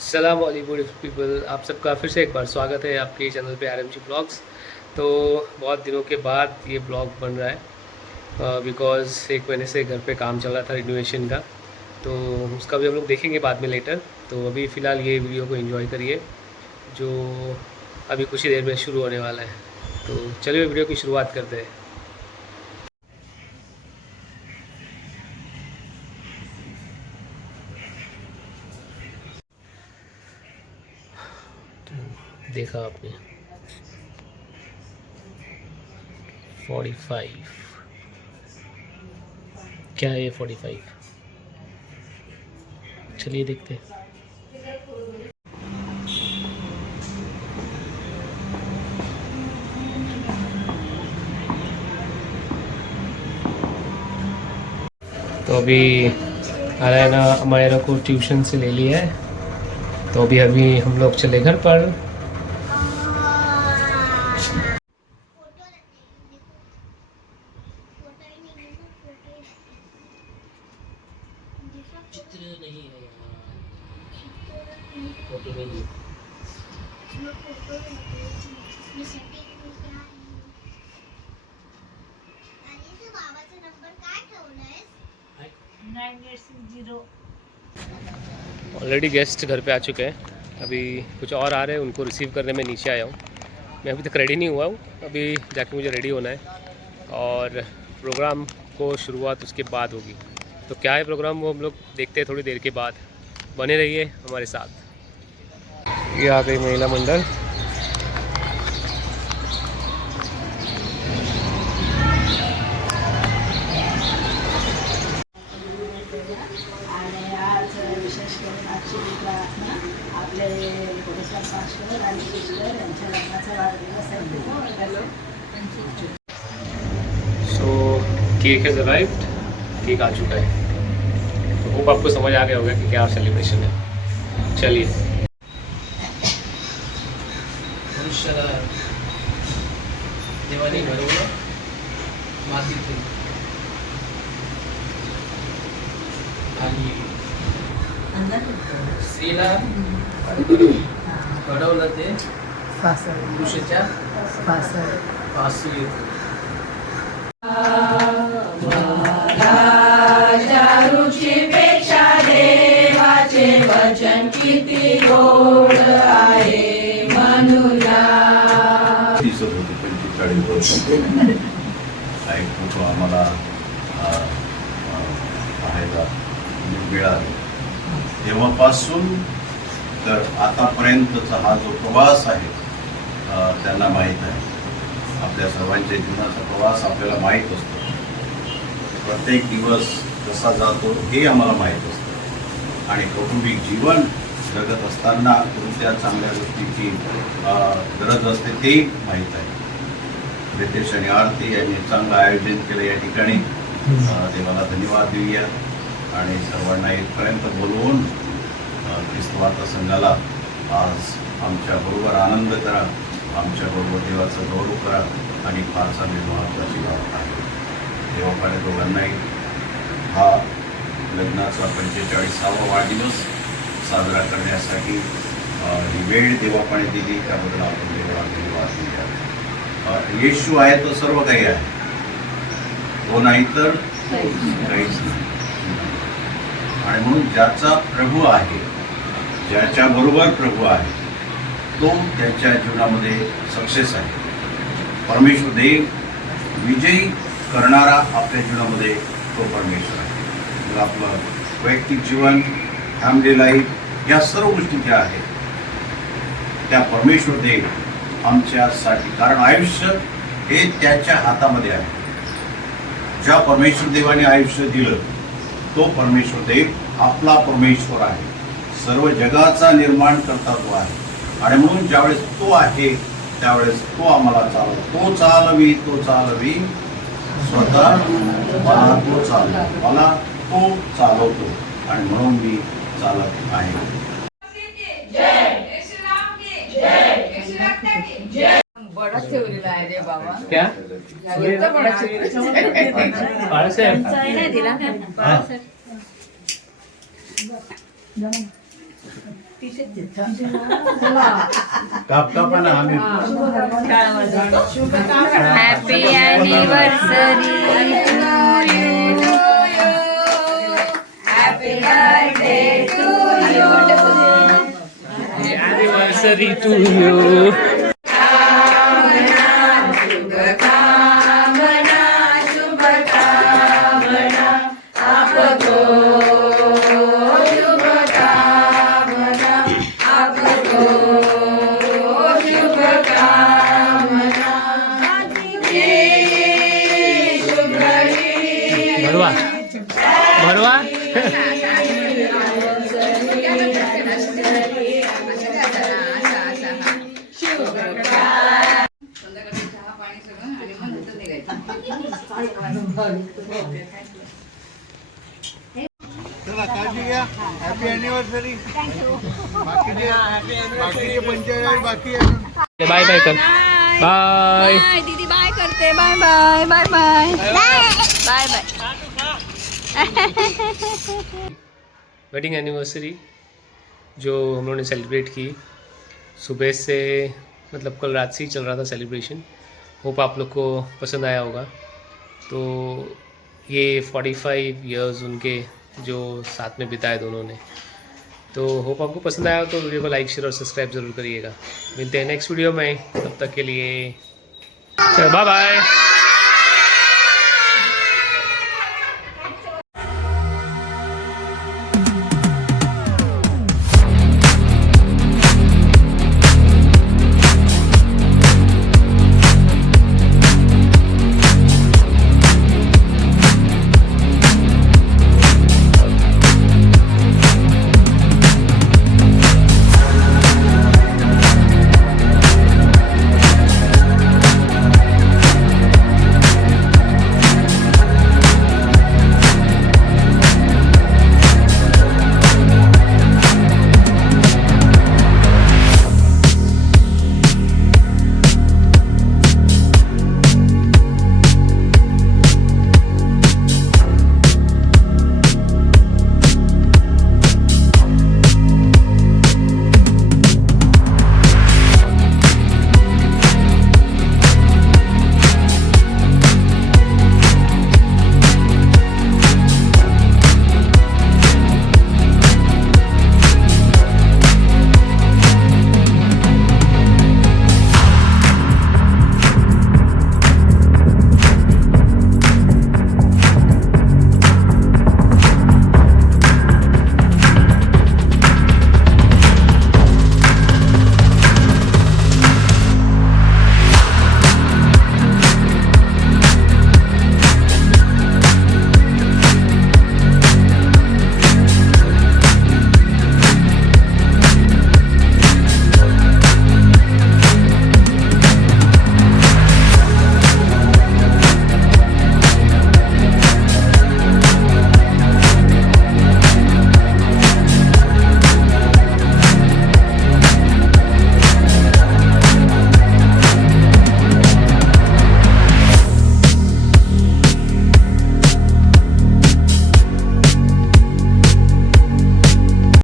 सलाम Bollywood people, आप सबका फिर से एक बार स्वागत है आपके चैनल पे RMG ब्लॉग्स। तो बहुत दिनों के बाद ये ब्लॉग बन रहा है बिकॉज़ एक महीने से घर पे काम चल रहा था रिनोवेशन का। तो उसका भी हम लोग देखेंगे बाद में लेटर। तो अभी फ़िलहाल ये वीडियो को एंजॉय करिए जो अभी कुछ ही देर में शुरू होने वाला है। तो चलिए वीडियो की शुरुआत करते हैं। देखा आपने 45 क्या है ये 45? चलिए देखते हैं। तो अभी आरायना अमायरा को ट्यूशन से ले लिया है। तो अभी हम लोग चले घर पर। चित्र नहीं है यहाँ, फोटो नहीं है। ऑलरेडी गेस्ट घर पे आ चुके हैं। अभी कुछ और आ रहे हैं, उनको रिसीव करने में नीचे आया हूँ। मैं अभी तक रेडी नहीं हुआ हूँ, अभी जाके मुझे रेडी होना है और प्रोग्राम को शुरुआत उसके बाद होगी। तो क्या है प्रोग्राम वो हम लोग देखते हैं थोड़ी देर के बाद। बने रहिए हमारे साथ। ये आ गई महिला मंडल। So cake has arrived, cake आ चुका है। तो होप आपको समझ आ गया होगा कि क्या सेलिब्रेशन है। चलिए। देवानी बरोबर मातीतून आणि स्त्रीला घडवलं ते पुरुषाच्या पासून येतं. दिसत होते 45 वर्ष एक फोटो आम्हाला पाहायला मिळाले. तेव्हापासून तर आतापर्यंतचा हा जो प्रवास आहे त्यांना माहीत आहे. आपल्या सर्वांच्या जीवनाचा प्रवास आपल्याला माहीत असतो. प्रत्येक दिवस कसा जातो हे आम्हाला माहीत असतं आणि कौटुंबिक जीवन जगत असताना कोणत्या चांगल्या गोष्टीची गरज असते ते माहीत आहे. रितेश आणि आरती यांनी चांगलं आयोजन केलं या ठिकाणी. देवाला धन्यवाद देऊया आणि सर्वांना इथपर्यंत बोलवून ख्रिस्तवार्ता संघाला आज आमच्याबरोबर आनंद करा, आमच्याबरोबर देवाचा गौरव करा आणि फार चांगली महत्त्वाची बाब आहे. देवाकडे दोघांनाही हा लग्नाचा 45वा वाढदिवस साजरा करण्यासाठी ही वेळ देवापाने दिली त्याबद्दल आपण देवाला धन्यवाद देऊया. येशू आहे तर सर्व काही आहे, तो नाही तर काहीच नाही. आणि म्हणून ज्याचा प्रभू आहे, ज्याच्या बरोबर प्रभू आहे, तो त्याच्या जीवनामध्ये सक्सेस आहे. परमेश्वर देव विजयी करणारा आपल्या जीवनामध्ये तो परमेश्वर आहे. मग आपलं वैयक्तिक जीवन, फॅमिली लाईफ या सर्व गोष्टी ज्या आहेत त्या परमेश्वर देव आमच्यासाठी, कारण आयुष्य हे त्याच्या हातामध्ये आहे. ज्या परमेश्वर देवाने आयुष्य दिलं तो परमेश्वर देव आपला परमेश्वर आहे. सर्व जगाचा निर्माण करता तो आहे आणि म्हणून ज्यावेळेस तो आहे त्यावेळेस तो आम्हाला चालवतो. तो चालवी स्वतः मला तो चालव, मला तो चालवतो आणि म्हणून मी चालत आहे. बड़ा ठेवलेला आहे रे बाबा. क्या कापा ना आम्ही happy anniversary to you happy birthday to you Anniversary to you. भरवा भरवा चहा पाणी सगळं आणि मग नंतर चला काळजी घ्या. Happy anniversary. बाकीचे 45 बाकी आहे. बाय बाय कर बाय. बाय दीदी बाय करते bye bye bye bye bye bye wedding anniversary जो हम लोगों ने सेलिब्रेट की सुबह से, मतलब कल रात से ही चल रहा था सेलिब्रेशन. होप आप लोग को पसंद आया होगा. तो ये 45 इयर्स उनके जो साथ में बिताए दोनों ने. तो होप आपको पसंद आया हो तो वीडियो को लाइक शेयर और सब्सक्राइब ज़रूर करिएगा. मिलते हैं नेक्स्ट वीडियो में, तब तक के लिए चलो बाय बाय.